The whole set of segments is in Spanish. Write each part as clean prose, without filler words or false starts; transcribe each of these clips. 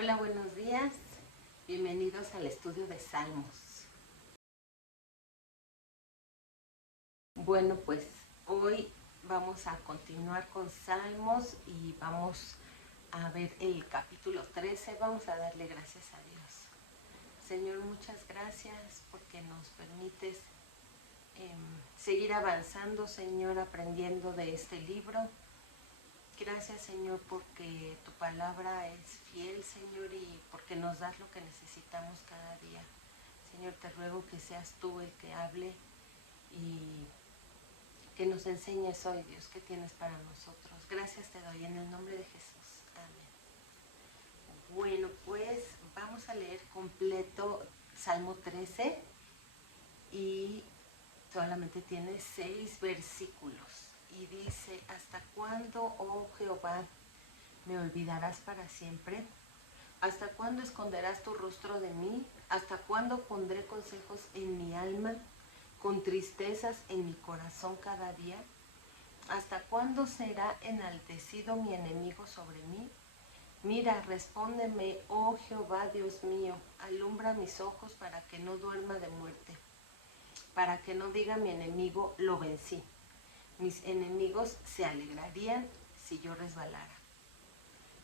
Hola, buenos días. Bienvenidos al estudio de Salmos. Bueno, pues hoy vamos a continuar con Salmos y vamos a ver el capítulo 13. Vamos a darle gracias a Dios. Señor, muchas gracias porque nos permites seguir avanzando, Señor, aprendiendo de este libro. Gracias, Señor, porque tu palabra es fiel, Señor, y porque nos das lo que necesitamos cada día. Señor, te ruego que seas tú el que hable y que nos enseñes hoy, Dios, qué tienes para nosotros. Gracias te doy en el nombre de Jesús. Amén. Bueno, pues vamos a leer completo Salmo 13 y solamente tiene 6 versículos. Y dice: ¿hasta cuándo, oh Jehová, me olvidarás para siempre? ¿Hasta cuándo esconderás tu rostro de mí? ¿Hasta cuándo pondré consejos en mi alma, con tristezas en mi corazón cada día? ¿Hasta cuándo será enaltecido mi enemigo sobre mí? Mira, respóndeme, oh Jehová Dios mío, alumbra mis ojos para que no duerma de muerte, para que no diga mi enemigo, lo vencí. Mis enemigos se alegrarían si yo resbalara.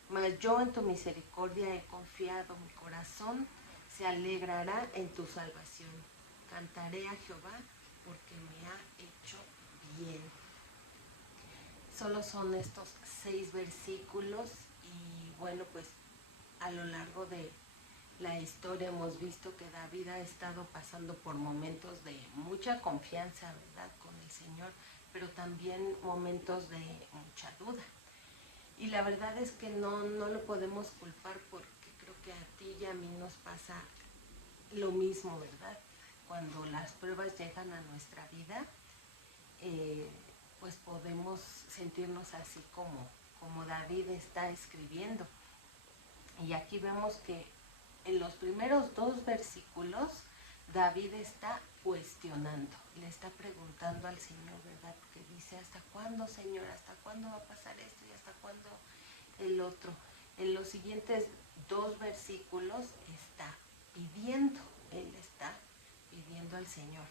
Mas yo en tu misericordia he confiado, mi corazón se alegrará en tu salvación. Cantaré a Jehová porque me ha hecho bien. Solo son estos 6 versículos y bueno, pues a lo largo de la historia hemos visto que David ha estado pasando por momentos de mucha confianza, ¿verdad?, con el Señor, pero también momentos de mucha duda. Y la verdad es que no lo podemos culpar porque creo que a ti y a mí nos pasa lo mismo, ¿verdad? Cuando las pruebas llegan a nuestra vida, pues podemos sentirnos así como David está escribiendo. Y aquí vemos que en los primeros 2 versículos David está cuestionando, le está preguntando al Señor, ¿verdad? Porque dice: ¿hasta cuándo, Señor? ¿Hasta cuándo va a pasar esto? ¿Y hasta cuándo el otro? En los siguientes 2 versículos está pidiendo, él está pidiendo al Señor.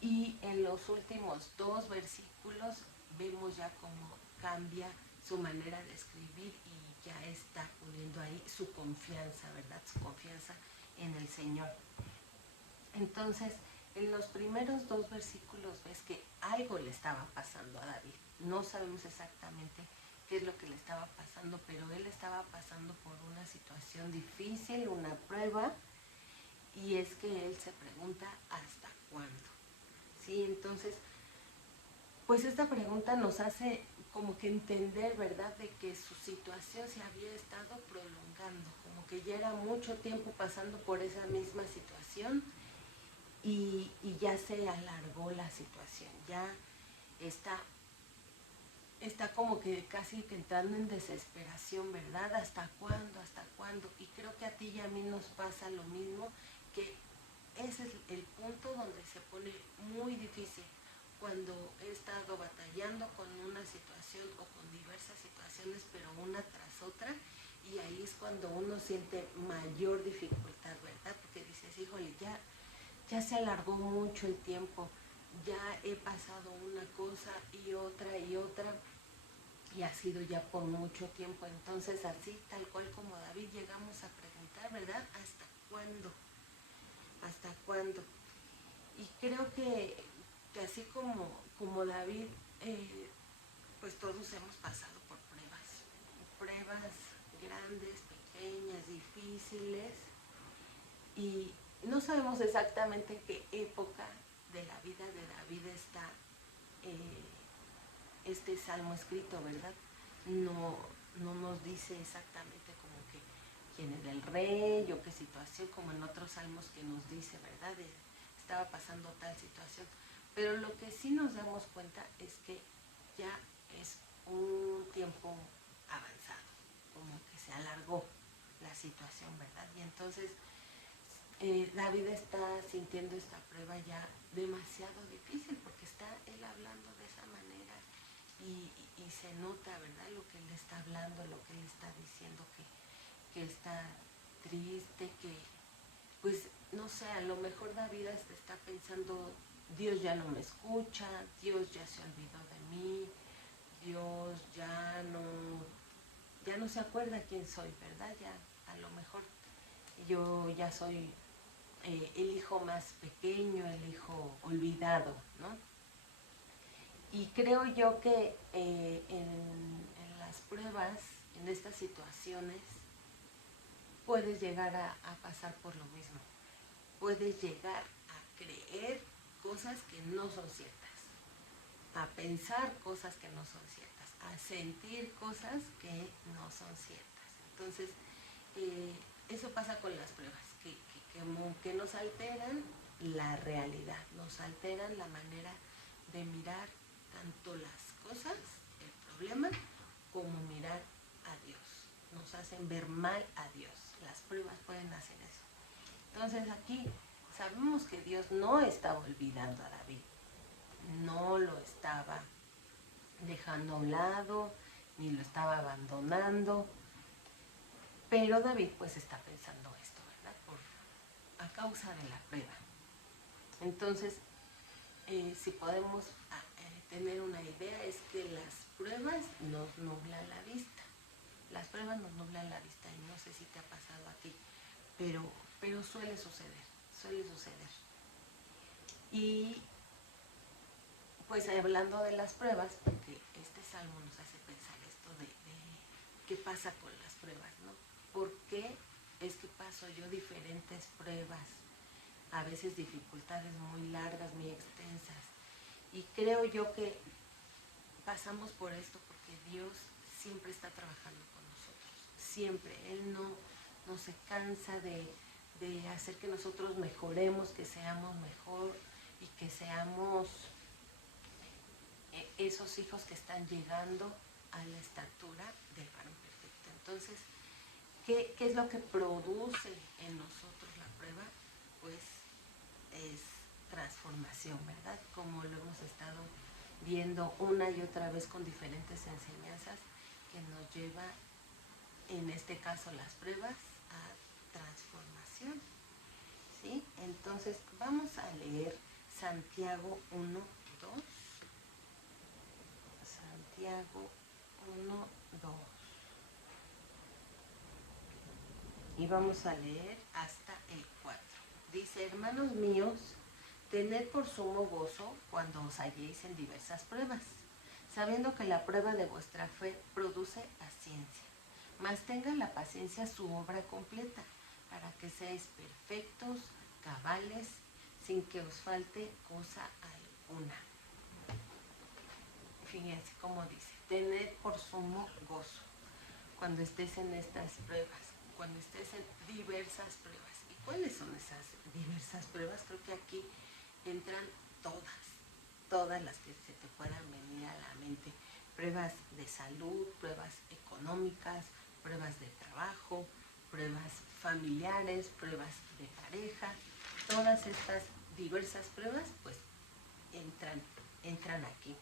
Y en los últimos 2 versículos vemos ya cómo cambia su manera de escribir y ya está poniendo ahí su confianza, ¿verdad? Su confianza en el Señor. Entonces, en los primeros 2 versículos ves que algo le estaba pasando a David. No sabemos exactamente qué es lo que le estaba pasando, pero él estaba pasando por una situación difícil, una prueba, y es que él se pregunta: ¿hasta cuándo? Sí, entonces, pues esta pregunta nos hace como que entender, ¿verdad?, de que su situación se había estado prolongando, como que ya era mucho tiempo pasando por esa misma situación y ya se alargó la situación, ya está como que casi que entrando en desesperación, ¿verdad? ¿Hasta cuándo? ¿Hasta cuándo? Y creo que a ti y a mí nos pasa lo mismo, que ese es el punto donde se pone muy difícil, cuando he estado batallando con una situación o con diversas situaciones, pero una tras otra, y ahí es cuando uno siente mayor dificultad, ¿verdad? Porque dices: híjole, ya se alargó mucho el tiempo, ya he pasado una cosa y otra, y ha sido ya por mucho tiempo. Entonces, así, tal cual como David, llegamos a preguntar, ¿verdad? ¿Hasta cuándo? ¿Hasta cuándo? Y creo que así como David, pues todos hemos pasado por pruebas grandes, pequeñas, difíciles, y no sabemos exactamente en qué época de la vida de David está este salmo escrito, ¿verdad? No nos dice exactamente como que quién era el rey o qué situación, como en otros salmos que nos dice, ¿verdad? Estaba pasando tal situación. Pero lo que sí nos damos cuenta es que ya es un tiempo avanzado, como que se alargó la situación, ¿verdad? Y entonces David está sintiendo esta prueba ya demasiado difícil, porque está él hablando de esa manera y se nota, ¿verdad?, lo que él está hablando, lo que él está diciendo, que está triste, que pues no sé, a lo mejor David hasta está pensando, Dios ya no me escucha, Dios ya se olvidó de mí, Dios ya no se acuerda quién soy, ¿verdad? Ya a lo mejor yo ya soy el hijo más pequeño, el hijo olvidado, ¿no? Y creo yo que en las pruebas, en estas situaciones, puedes llegar a pasar por lo mismo. Puedes llegar a creer cosas que no son ciertas, a pensar cosas que no son ciertas, a sentir cosas que no son ciertas. Entonces, eso pasa con las pruebas, que nos alteran la realidad, nos alteran la manera de mirar tanto las cosas, el problema, como mirar a Dios. Nos hacen ver mal a Dios. Las pruebas pueden hacer eso. Entonces aquí sabemos que Dios no estaba olvidando a David, no lo estaba dejando a un lado, ni lo estaba abandonando, pero David pues está pensando esto, ¿verdad? A causa de la prueba. Entonces, si podemos tener una idea, es que las pruebas nos nublan la vista. Las pruebas nos nublan la vista y no sé si te ha pasado a ti, pero suele suceder, suele suceder. Y pues hablando de las pruebas, porque este salmo nos hace pensar esto de qué pasa con las pruebas, ¿no? ¿Por qué es que paso yo diferentes pruebas? A veces dificultades muy largas, muy extensas. Y creo yo que pasamos por esto porque Dios siempre está trabajando con nosotros. Siempre. Él no se cansa de hacer que nosotros mejoremos, que seamos mejor y que seamos esos hijos que están llegando a la estatura del varón perfecto. Entonces, ¿qué es lo que produce en nosotros la prueba? Pues es transformación, ¿verdad? Como lo hemos estado viendo una y otra vez con diferentes enseñanzas que nos lleva, en este caso las pruebas, a transformación, ¿sí? Entonces vamos a leer Santiago 1:2. Santiago 1:2. Y vamos a leer hasta el 4. Dice: hermanos míos, tened por sumo gozo cuando os halléis en diversas pruebas, sabiendo que la prueba de vuestra fe produce paciencia. Mas tenga la paciencia su obra completa, para que seáis perfectos, cabales, sin que os falte cosa alguna. Fíjense cómo dice: tened por sumo gozo cuando estés en estas pruebas, cuando estés en diversas pruebas. ¿Y cuáles son esas diversas pruebas? Creo que aquí entran todas las que se te puedan venir a la mente. Pruebas de salud, pruebas económicas, pruebas de trabajo, pruebas familiares, pruebas de pareja. Todas estas diversas pruebas pues entran aquí.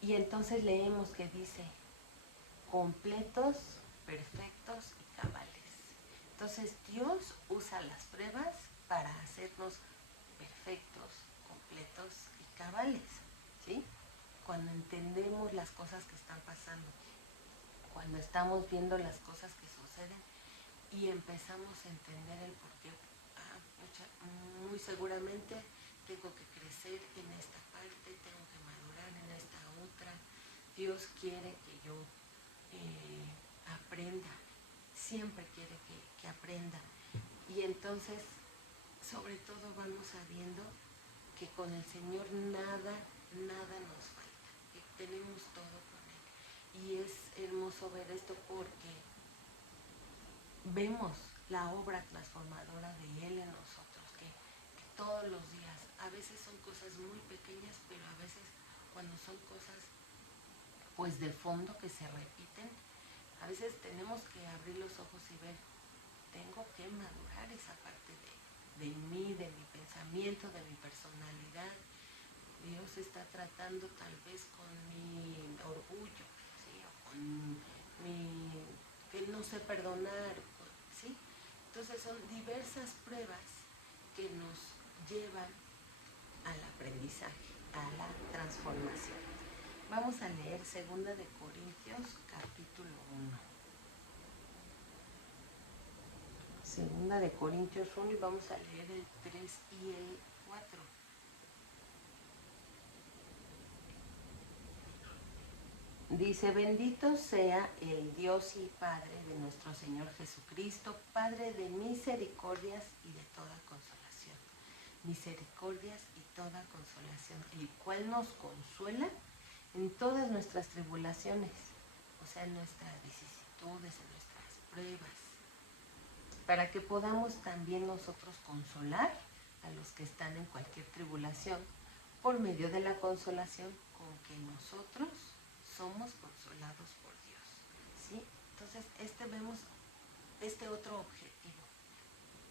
Y entonces leemos que dice: completos, perfectos y cabales. Entonces Dios usa las pruebas para hacernos perfectos, completos y cabales, ¿sí? Cuando entendemos las cosas que están pasando, cuando estamos viendo las cosas que suceden y empezamos a entender el porqué, muy seguramente tengo que crecer en esta parte, tengo que madurar en esta otra. Dios quiere que yo aprenda, siempre quiere que aprenda. Y entonces, sobre todo, vamos sabiendo que con el Señor nada nos falta, que tenemos todo con Él. Y es hermoso ver esto porque vemos la obra transformadora de Él en nosotros, que todos los días, a veces son cosas muy pequeñas, pero a veces cuando son cosas pues de fondo que se repiten, a veces tenemos que abrir los ojos y ver, tengo que madurar esa parte de mí, de mi pensamiento, de mi personalidad. Dios está tratando tal vez con mi orgullo, ¿sí? O con que no sé perdonar, ¿sí? Entonces son diversas pruebas que nos llevan al aprendizaje, a la transformación. Vamos a leer 2 de Corintios, capítulo 1. 2 de Corintios 1 y vamos a leer el 3 y el 4. Dice, bendito sea el Dios y Padre de nuestro Señor Jesucristo, Padre de misericordias y de toda consolación. Misericordias y toda consolación, el cual nos consuela en todas nuestras tribulaciones, o sea, en nuestras vicisitudes, en nuestras pruebas, para que podamos también nosotros consolar a los que están en cualquier tribulación, por medio de la consolación con que nosotros somos consolados por Dios, ¿sí? Entonces, vemos este otro objetivo.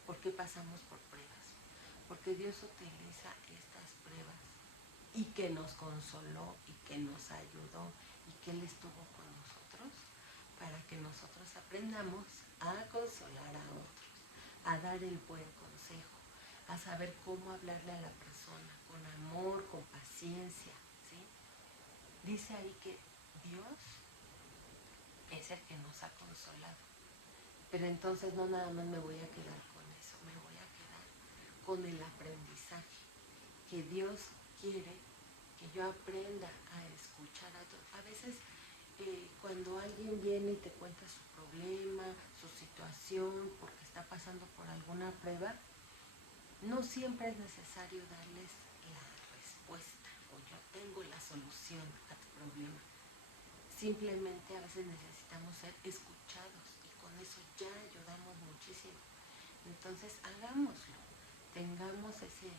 ¿Por qué pasamos por pruebas? Porque Dios utiliza estas pruebas y que nos consoló y que nos ayudó y que Él estuvo con nosotros para que nosotros aprendamos a consolar a otros, a dar el buen consejo, a saber cómo hablarle a la persona con amor, con paciencia, ¿sí? Dice ahí que Dios es el que nos ha consolado, pero entonces no nada más me voy a quedar con eso, me voy a quedar con el aprendizaje que Dios quiere que yo aprenda a escuchar a otros. A veces cuando alguien viene y te cuenta su problema, su situación, porque está pasando por alguna prueba, no siempre es necesario darles la respuesta o yo tengo la solución a tu problema. Simplemente a veces necesitamos ser escuchados y con eso ya ayudamos muchísimo. Entonces hagámoslo, tengamos ese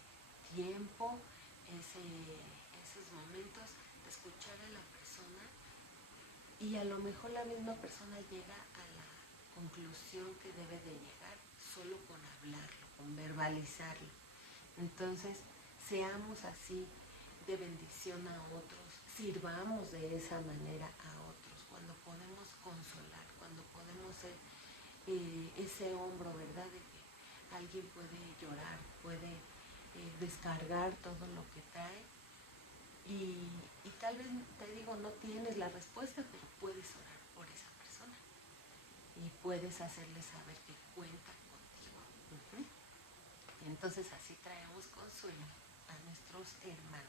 tiempo, esos momentos de escuchar a la persona y a lo mejor la misma persona llega a la conclusión que debe de llegar solo con hablarlo, con verbalizarlo. Entonces, seamos así de bendición a otros, sirvamos de esa manera a otros, cuando podemos consolar, cuando podemos ser ese hombro, ¿verdad? De que alguien puede llorar, puede descargar todo lo que trae y tal vez, te digo, no tienes la respuesta, pero puedes orar por esa persona y puedes hacerle saber que cuenta contigo. Entonces así traemos consuelo a nuestros hermanos.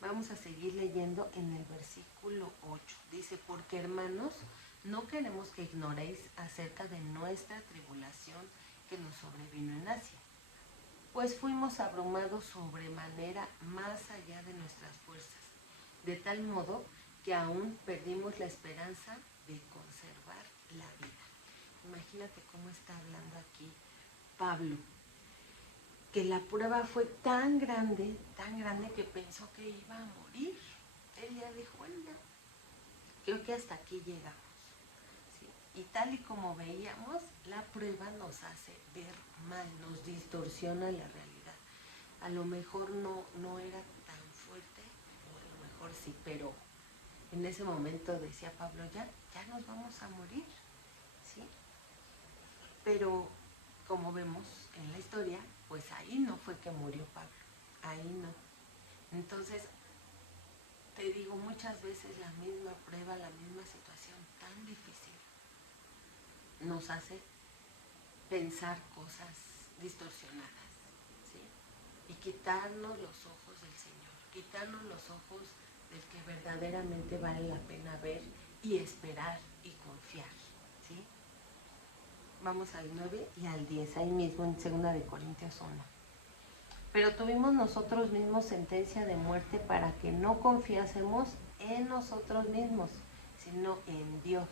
Vamos a seguir leyendo en el versículo 8. Dice, porque hermanos, no queremos que ignoréis acerca de nuestra tribulación que nos sobrevino en Asia, pues fuimos abrumados sobremanera más allá de nuestras fuerzas, de tal modo que aún perdimos la esperanza de conservar la vida. Imagínate cómo está hablando aquí Pablo, que la prueba fue tan grande que pensó que iba a morir. Él ya dijo, bueno, creo que hasta aquí llegamos. ¿Sí? Y tal y como veíamos, la prueba nos hace ver mal, nos distorsiona la realidad. A lo mejor no era tan fuerte, o a lo mejor sí, pero en ese momento decía Pablo, ya nos vamos a morir, ¿sí? Pero como vemos en la historia, pues ahí no fue que murió Pablo, ahí no. Entonces, te digo, muchas veces la misma prueba, la misma situación tan difícil nos hace pensar cosas distorsionadas, ¿sí? Y quitarnos los ojos del Señor, quitarnos los ojos del que verdaderamente vale la pena ver y esperar y confiar, ¿sí? Vamos al 9 y al 10, ahí mismo en 2 de Corintios 1. Pero tuvimos nosotros mismos sentencia de muerte para que no confiásemos en nosotros mismos, sino en Dios,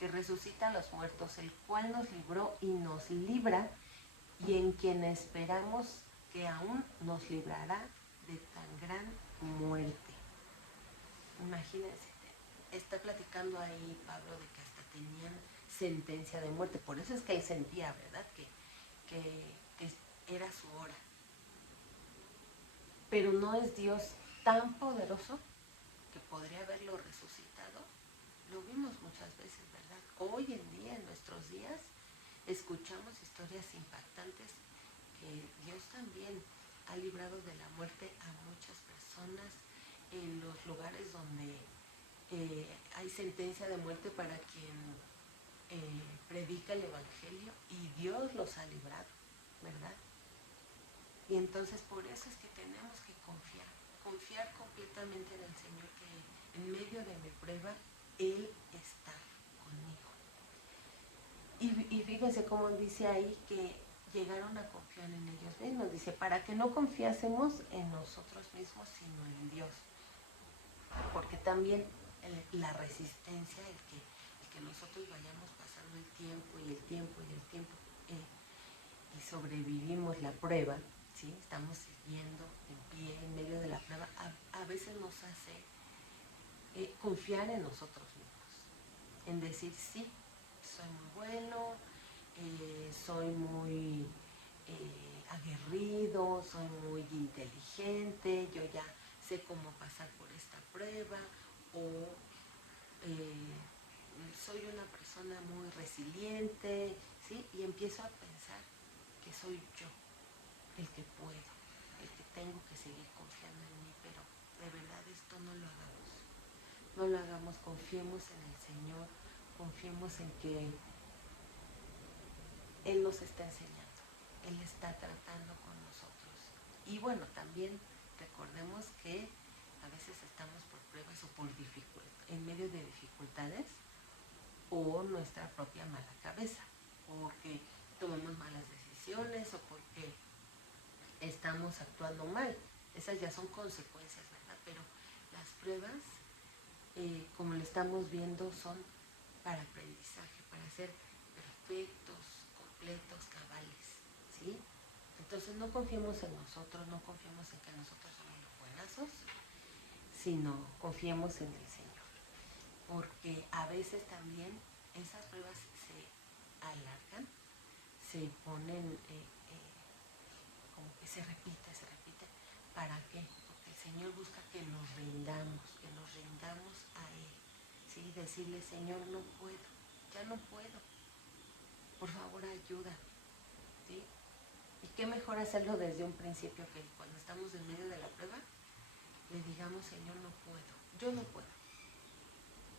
que resucita a los muertos, el cual nos libró y nos libra, y en quien esperamos que aún nos librará de tan gran muerte. Imagínense, está platicando ahí Pablo de que hasta tenían sentencia de muerte, por eso es que él sentía, ¿verdad?, que era su hora. Pero no es Dios tan poderoso que podría haberlo resucitado. lo vimos muchas veces, ¿verdad? Hoy en día, en nuestros días, escuchamos historias impactantes que Dios también ha librado de la muerte a muchas personas en los lugares donde hay sentencia de muerte para quien predica el Evangelio, y Dios los ha librado, ¿verdad? Y entonces por eso es que tenemos que confiar completamente en el Señor, que en medio de mi prueba Él está conmigo. Y fíjense cómo dice ahí que llegaron a confiar en ellos mismos. Dice, para que no confiásemos en nosotros mismos, sino en Dios. Porque también la resistencia, el que nosotros vayamos pasando el tiempo y el tiempo y el tiempo y sobrevivimos la prueba, ¿sí? Estamos siguiendo en pie en medio de la prueba, a veces nos hace confiar en nosotros mismos, en decir, sí, soy muy bueno, soy muy aguerrido, soy muy inteligente, yo ya sé cómo pasar por esta prueba, o soy una persona muy resiliente, ¿sí? Y empiezo a pensar que soy yo el que puedo, el que tengo que seguir confiando en mí, pero de verdad esto no lo hagamos. No lo hagamos, confiemos en el Señor, confiemos en que Él nos está enseñando, Él está tratando con nosotros. Y bueno, también recordemos que a veces estamos por pruebas o por en medio de dificultades, o nuestra propia mala cabeza, porque tomamos malas decisiones o porque estamos actuando mal. Esas ya son consecuencias, ¿verdad? Pero las pruebas, como lo estamos viendo, son para aprendizaje, para ser perfectos, completos, cabales, ¿sí? Entonces no confiemos en nosotros, no confiemos en que nosotros somos los buenazos, sino confiemos en el Señor. Porque a veces también esas pruebas se alargan, se ponen como que se repite. ¿Para qué? Porque el Señor busca que nos rindamos a Él, ¿sí? Decirle, Señor, no puedo, ya no puedo, por favor ayúdame, ¿sí? Y qué mejor hacerlo desde un principio, que cuando estamos en medio de la prueba, le digamos, Señor, no puedo, yo no puedo,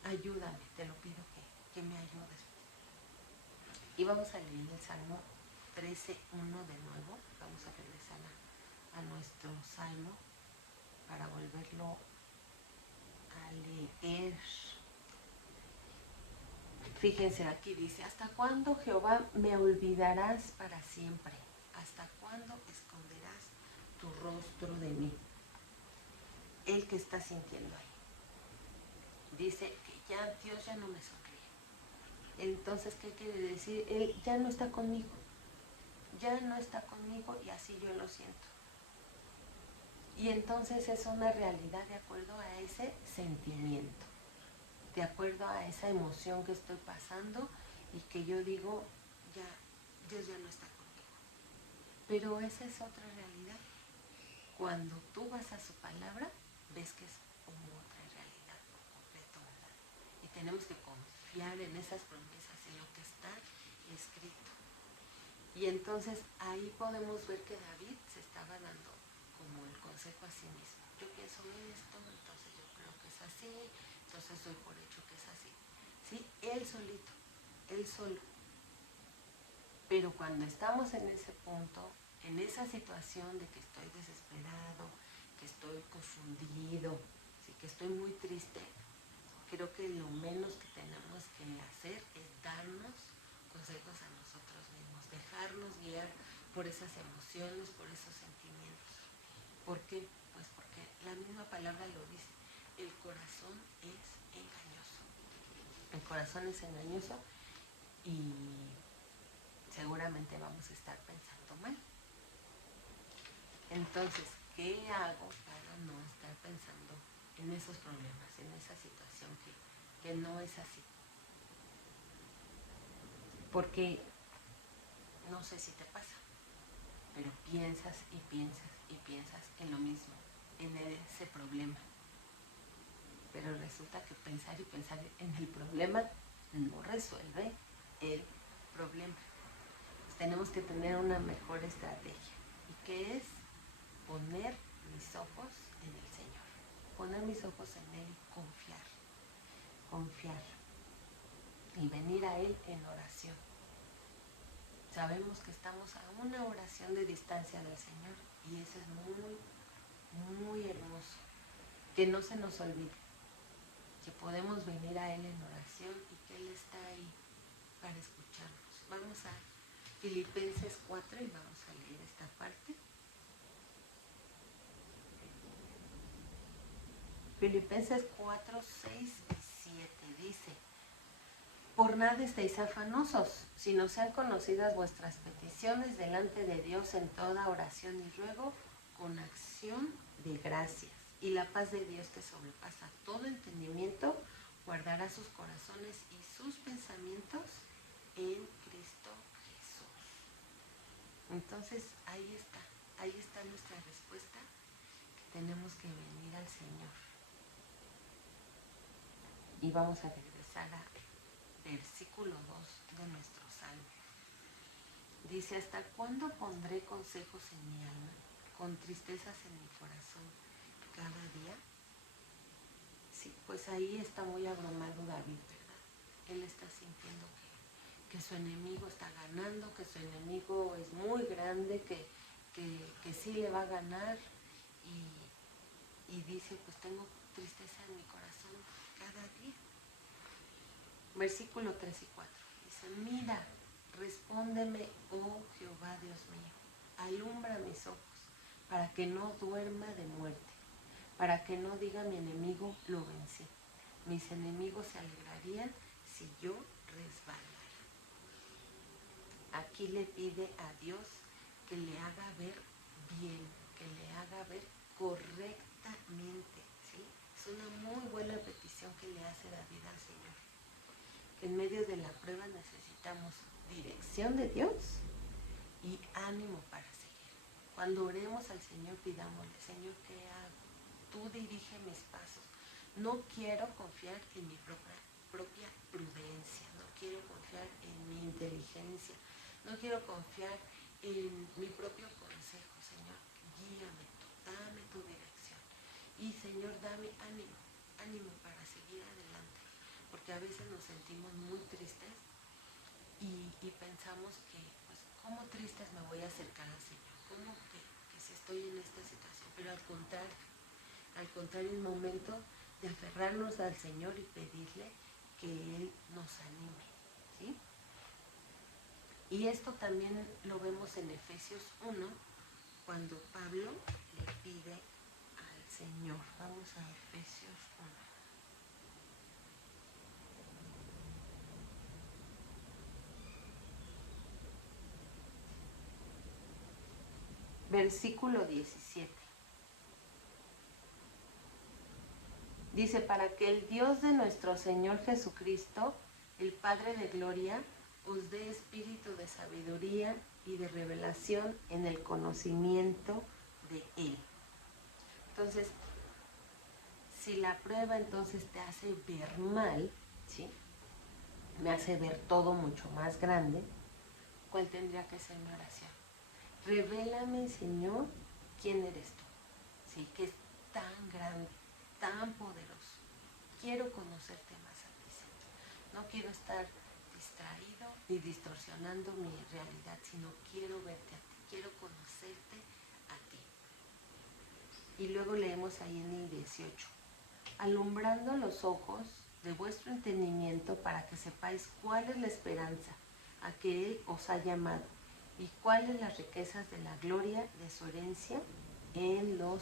ayúdame, te lo pido que me ayudes. Y vamos a leer el Salmo 13:1 de nuevo, vamos a regresar a nuestro Salmo para volverlo a leer. Fíjense, aquí dice, ¿hasta cuándo, Jehová, me olvidarás para siempre? ¿Hasta cuándo esconderás tu rostro de mí? El que está sintiendo ahí. Dice que ya Dios ya no me sonríe. Entonces, ¿qué quiere decir? Él ya no está conmigo. Ya no está conmigo y así yo lo siento. Y entonces es una realidad de acuerdo a ese sentimiento, de acuerdo a esa emoción que estoy pasando y que yo digo, ya, Dios ya no está conmigo. Pero esa es otra realidad. Cuando tú vas a su palabra, ves que es como otra realidad por completo, ¿verdad? Y tenemos que confiar en esas promesas, en lo que está escrito. Y entonces ahí podemos ver que David se estaba dando como el consejo a sí mismo. Yo pienso esto, entonces yo creo que es así, entonces doy por hecho que es así. ¿Sí? Él solito, él solo. Pero cuando estamos en ese punto, en esa situación de que estoy desesperado, que estoy confundido, ¿sí? Que estoy muy triste, creo que lo menos que tenemos que hacer es darnos consejos a nosotros mismos, dejarnos guiar por esas emociones, por esos sentimientos. ¿Por qué? Pues porque la misma palabra lo dice, el corazón es engañoso. El corazón es engañoso y seguramente vamos a estar pensando mal. Entonces, ¿qué hago para no estar pensando en esos problemas, en esa situación que no es así? Porque no sé si te pasa, pero piensas en lo mismo, en ese problema. Pero resulta que pensar y pensar en el problema no resuelve el problema. Pues tenemos que tener una mejor estrategia. ¿Y qué es? Poner mis ojos en el Señor. Poner mis ojos en Él y confiar. Confiar. Y venir a Él en oración. Sabemos que estamos a una oración de distancia del Señor. Y eso es muy, muy hermoso. Que no se nos olvide. Que podemos venir a Él en oración y que Él está ahí para escucharnos. Vamos a Filipenses 4 y vamos a leer esta parte. Filipenses 4, 6 y 7 dice: por nada estéis afanosos, sino sean conocidas vuestras peticiones delante de Dios en toda oración y ruego con acción de gracias. Y la paz de Dios que sobrepasa todo entendimiento, guardará sus corazones y sus pensamientos en Cristo Jesús. Entonces ahí está nuestra respuesta, que tenemos que venir al Señor. Y vamos a regresar a versículo 2 de nuestro salmo. Dice: ¿hasta cuándo pondré consejos en mi alma, con tristezas en mi corazón cada día? Sí, pues ahí está muy abrumado David, ¿verdad? Él está sintiendo que su enemigo está ganando, que su enemigo es muy grande, que sí le va a ganar, y dice: pues tengo tristeza en mi corazón cada día. Versículo 3 y 4 dice: mira, respóndeme, oh Jehová Dios mío, alumbra mis ojos, para que no duerma de muerte, para que no diga mi enemigo, lo vencí. Mis enemigos se alegrarían si yo resbalara. Aquí le pide a Dios que le haga ver bien, que le haga ver correctamente, ¿sí? Es una muy buena petición que le hace David al Señor. En medio de la prueba necesitamos dirección de Dios y ánimo para seguir. Cuando oremos al Señor, pidámosle: Señor, ¿qué hago? Tú dirige mis pasos. No quiero confiar en mi propia prudencia, no quiero confiar en mi inteligencia, no quiero confiar en mi propio consejo. Señor, guíame tú, dame tu dirección. Y Señor, dame ánimo para seguir adelante. Porque a veces nos sentimos muy tristes y pensamos que, pues, ¿cómo tristes me voy a acercar al Señor? ¿Cómo que si estoy en esta situación? Pero al contrario, es momento de aferrarnos al Señor y pedirle que Él nos anime, ¿sí? Y esto también lo vemos en Efesios 1, cuando Pablo le pide al Señor. Vamos a Efesios 1. Versículo 17. Dice: para que el Dios de nuestro Señor Jesucristo, el Padre de gloria, os dé espíritu de sabiduría y de revelación en el conocimiento de Él. Entonces, si la prueba entonces te hace ver mal, ¿sí? Me hace ver todo mucho más grande, ¿cuál tendría que ser mi oración? Revélame, Señor, quién eres tú, ¿sí? Que es tan grande, tan poderoso. Quiero conocerte más a ti, Señor. No quiero estar distraído ni distorsionando mi realidad, sino quiero verte a ti, quiero conocerte a ti. Y luego leemos ahí en el 18: alumbrando los ojos de vuestro entendimiento, para que sepáis cuál es la esperanza a que Él os ha llamado, y cuáles las riquezas de la gloria de su herencia en los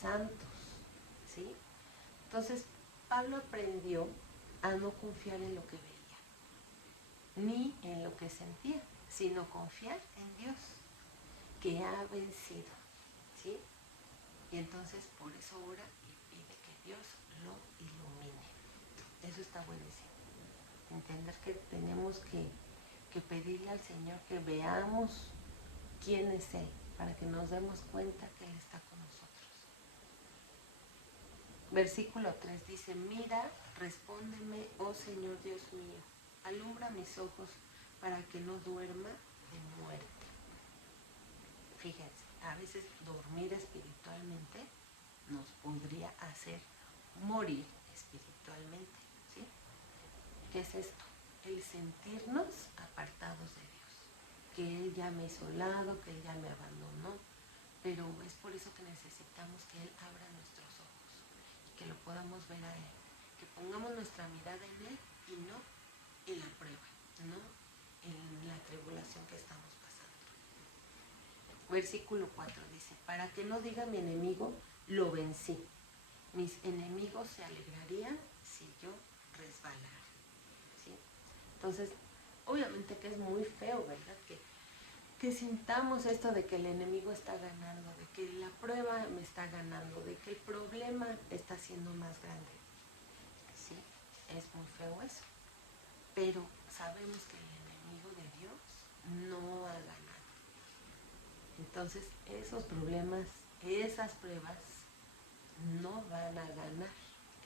santos, ¿sí? Entonces, Pablo aprendió a no confiar en lo que veía, ni en lo que sentía, sino confiar en Dios, que ha vencido, ¿sí? Y entonces por eso ora y pide que Dios lo ilumine. Eso está buenísimo. Entender que tenemos que pedirle al Señor que veamos quién es Él, para que nos demos cuenta que Él está con nosotros. Versículo 3 dice, mira, respóndeme, oh Señor Dios mío, alumbra mis ojos para que no duerma de muerte. Fíjense, a veces dormir espiritualmente nos podría hacer morir espiritualmente, ¿sí? ¿Qué es esto? El sentirnos apartados de Dios, que Él ya me hizo lado, que Él ya me abandonó, pero es por eso que necesitamos que Él abra nuestros ojos y que lo podamos ver a Él, que pongamos nuestra mirada en Él y no en la prueba, no en la tribulación que estamos pasando. Versículo 4 dice, para que no diga mi enemigo, lo vencí. Mis enemigos se alegrarían si yo resbalara. ¿Sí? Entonces, obviamente que es muy feo, ¿verdad? Que sintamos esto de que el enemigo está ganando, de que la prueba me está ganando, de que el problema está siendo más grande. Sí, es muy feo eso. Pero sabemos que el enemigo de Dios no ha ganado. Entonces, esos problemas, esas pruebas, no van a ganar.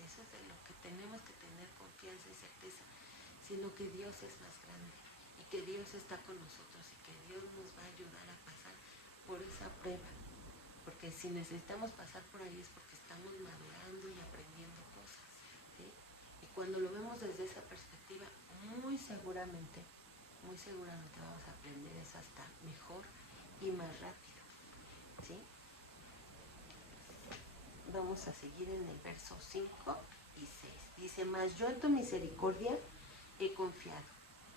Eso es de lo que tenemos que tener confianza y certeza, sino que Dios es más grande y que Dios está con nosotros y que Dios nos va a ayudar a pasar por esa prueba. Porque si necesitamos pasar por ahí es porque estamos madurando y aprendiendo cosas, ¿sí? Y cuando lo vemos desde esa perspectiva, muy seguramente vamos a aprender eso hasta mejor y más rápido, ¿sí? Vamos a seguir en el verso 5 y 6. Dice, mas yo en tu misericordia he confiado.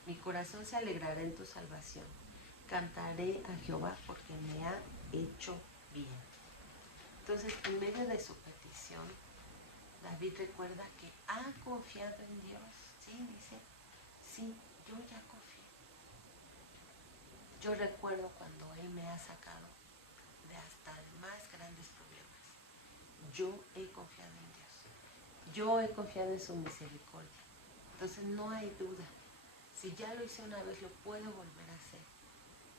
Mi corazón se alegrará en tu salvación. Cantaré a Jehová porque me ha hecho bien. Entonces, en medio de su petición, David recuerda que ha confiado en Dios. Sí, dice, sí, yo ya confié. Yo recuerdo cuando Él me ha sacado de hasta más grandes problemas. Yo he confiado en Dios. Yo he confiado en su misericordia. Entonces no hay duda. Si ya lo hice una vez, lo puedo volver a hacer.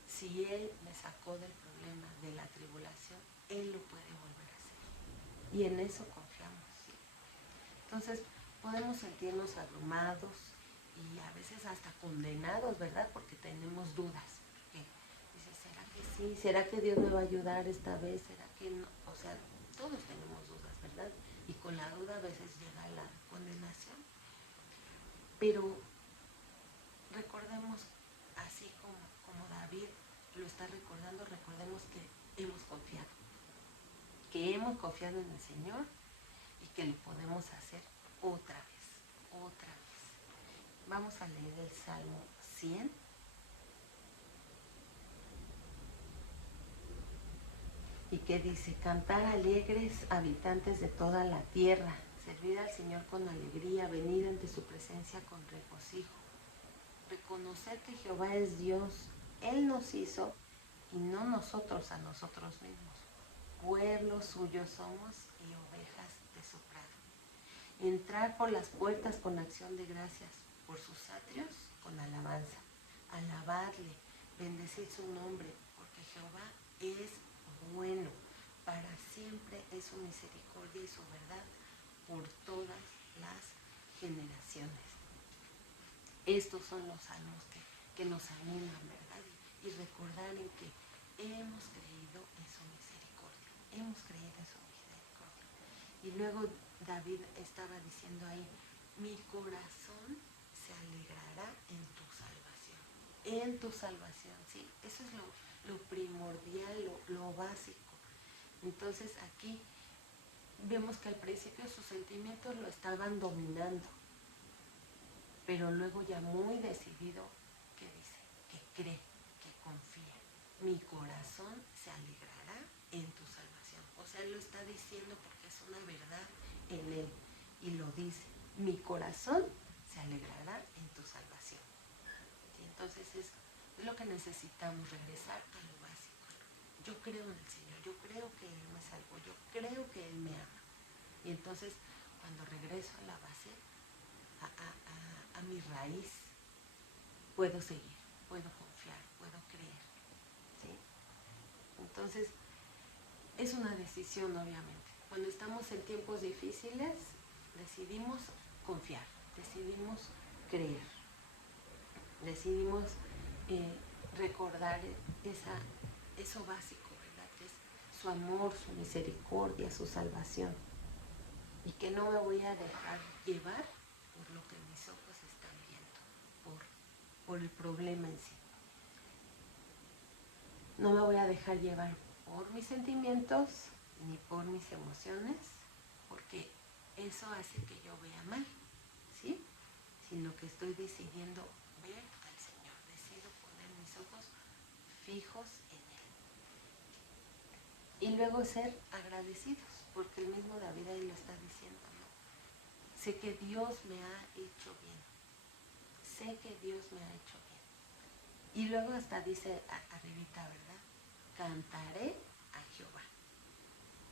Si Él me sacó del problema, de la tribulación, Él lo puede volver a hacer. Y en eso confiamos. ¿Sí? Entonces podemos sentirnos abrumados y a veces hasta condenados, ¿verdad? Porque tenemos dudas. Dices, ¿será que sí? ¿Será que Dios me va a ayudar esta vez? ¿Será que no? O sea, todos tenemos dudas, ¿verdad? Y con la duda a veces llega la condenación. Pero recordemos, así como David lo está recordando, recordemos que hemos confiado en el Señor y que lo podemos hacer otra vez. Vamos a leer el Salmo 100. Y que dice, cantar alegres habitantes de toda la tierra, servir al Señor con alegría, venir ante su presencia con regocijo. Reconocer que Jehová es Dios, Él nos hizo y no nosotros a nosotros mismos. Pueblo suyo somos y ovejas de su prado. Entrar por las puertas con acción de gracias, por sus atrios con alabanza. Alabarle, bendecir su nombre, porque Jehová es bueno, para siempre es su misericordia y su verdad por todas las generaciones. Estos son los salmos que nos animan, ¿verdad? Y recordar en que hemos creído en su misericordia. Y luego David estaba diciendo ahí, mi corazón se alegrará en tu salvación. En tu salvación, ¿sí? Eso es lo primordial, lo básico. Entonces aquí vemos que al principio sus sentimientos lo estaban dominando, pero luego ya muy decidido, ¿qué dice? Que cree, que confía. Mi corazón se alegrará en tu salvación. O sea, él lo está diciendo porque es una verdad en él. Y lo dice, mi corazón se alegrará en tu salvación. ¿Sí? Entonces es lo que necesitamos, regresar a lo básico. Yo creo en el Señor, yo creo que Él me salvó, yo creo que Él me ama. Y entonces, cuando regreso a la base, a mi raíz, puedo seguir, puedo confiar, puedo creer. ¿Sí? Entonces, es una decisión, obviamente. Cuando estamos en tiempos difíciles, decidimos confiar, decidimos creer, decidimos recordar eso básico, ¿verdad? Que es su amor, su misericordia, su salvación. Y que no me voy a dejar llevar por lo que mis ojos están viendo, por el problema en sí. No me voy a dejar llevar por mis sentimientos ni por mis emociones, porque eso hace que yo vea mal, ¿sí? Sino que estoy decidiendo ver al Señor, decido poner mis ojos fijos en Él. Y luego ser agradecidos, porque el mismo David ahí lo está diciendo, ¿no? Sé que Dios me ha hecho bien, sé que Dios me ha hecho bien. Y luego hasta dice arribita, ¿verdad? Cantaré a Jehová.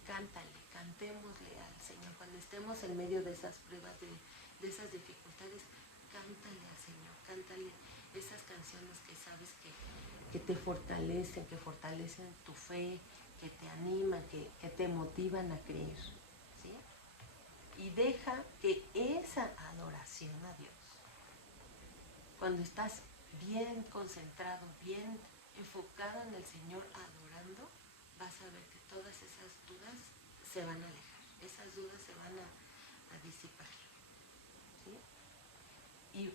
Cántale, cantémosle al Señor. Cuando estemos en medio de esas pruebas, de esas dificultades, cántale al Señor, cántale esas canciones que sabes que te fortalecen, que fortalecen tu fe, que te animan, que te motivan a creer, ¿sí? Y deja que esa adoración a Dios, cuando estás bien concentrado, bien enfocado en el Señor adorando, vas a ver que todas esas dudas se van a alejar, esas dudas se van a disipar, ¿sí?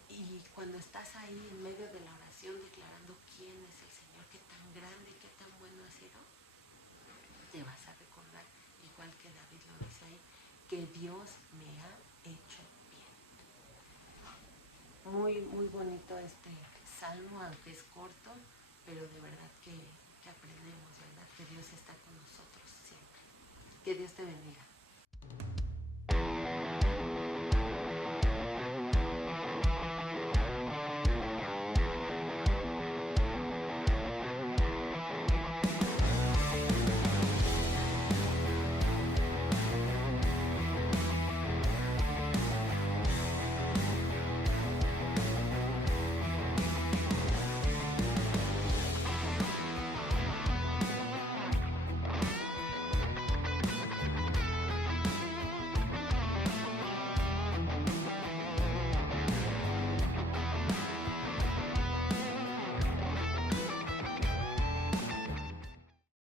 Y cuando estás ahí en medio de la oración declarando quién es el Señor, qué tan grande, qué tan bueno ha sido, te vas a recordar, igual que David lo dice ahí, que Dios me ha hecho bien. Muy, muy bonito este salmo, aunque es corto, pero de verdad que aprendemos, ¿verdad? Que Dios está con nosotros siempre. Que Dios te bendiga.